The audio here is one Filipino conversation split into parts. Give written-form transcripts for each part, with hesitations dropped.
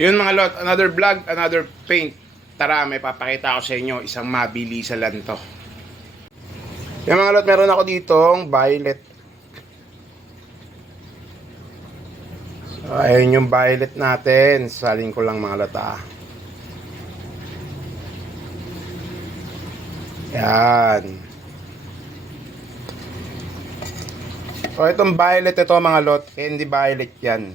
Yun mga lot, another vlog, another paint. Tara, may papakita ko sa inyo isang mabilisan lang to. Yung mga lot, meron ako ditong violet. So, ayun yung violet natin. Salin ko lang mga lot Yan. So, itong violet ito mga lot, candy violet yan.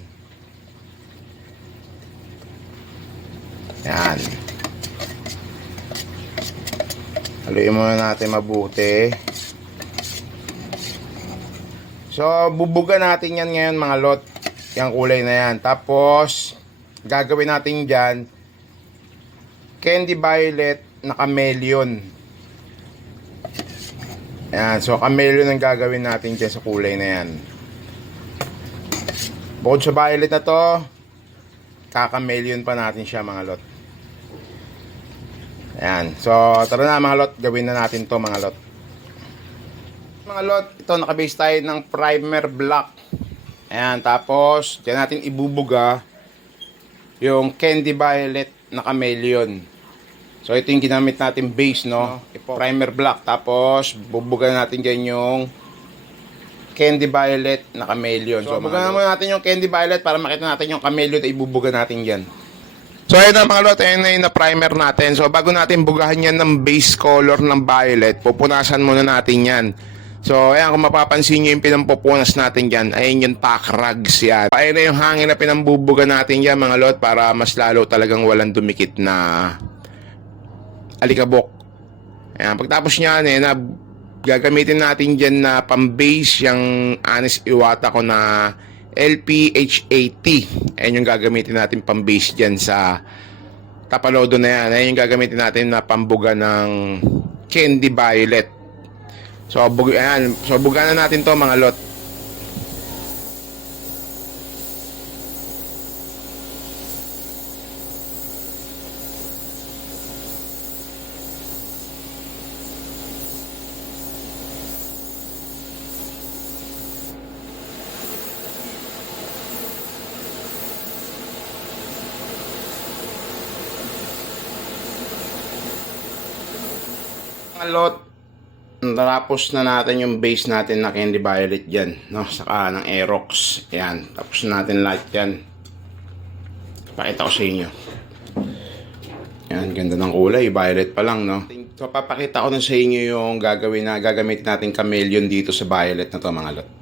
Yan. Haluin muna natin mabuti. So, bubuga natin yan ngayon mga lot. Yung kulay na yan. Tapos, gagawin natin dyan, candy violet na chameleon. Yan. So, chameleon ang gagawin natin dyan sa kulay na yan. Bukod sa violet na to, kaka-chameleon pa natin siya mga lot. Ayan. So, tara na mga lot. Gawin na natin to mga lot. Mga lot, ito nakabase tayo ng primer black. Ayan. Tapos, dyan natin ibubuga yung candy violet na chameleon. So, ito yung ginamit natin base, no? Primer black. Tapos, bubuga natin dyan yung candy violet na chameleon. So, buga muna natin yung candy violet para makita natin yung chameleon na ibubuga natin dyan. So, ayun na mga lot, ayun na yung na-primer natin. So, bago natin bugahan yan ng base color ng violet, pupunasan muna natin yan. So, ayan, kung mapapansin nyo yung pinampupunas natin dyan, ayun yung tack rags yan. Ayun na yung hangin na pinambubuga natin yan mga lot para mas lalo talagang walang dumikit na alikabok. Ayan, pagtapos nyan, gagamitin natin dyan na pang-base yung Honest Iwata ko na LPH80. Ayan yung gagamitin natin pang-base dyan sa tapalodo na yan. Ayan yung gagamitin natin na pambuga ng candy violet. So, ayan. So, buga na natin to mga lot. Mga lot, natapos na natin yung base natin na candy violet dyan, no? Saka ng Aerox. Ayan, tapos natin lahat yan. Pakita ko sa inyo. Ayan, ganda ng kulay, violet pa lang, no? So, papakita ko na sa inyo yung gagamitin natin chameleon dito sa violet na to mga lot.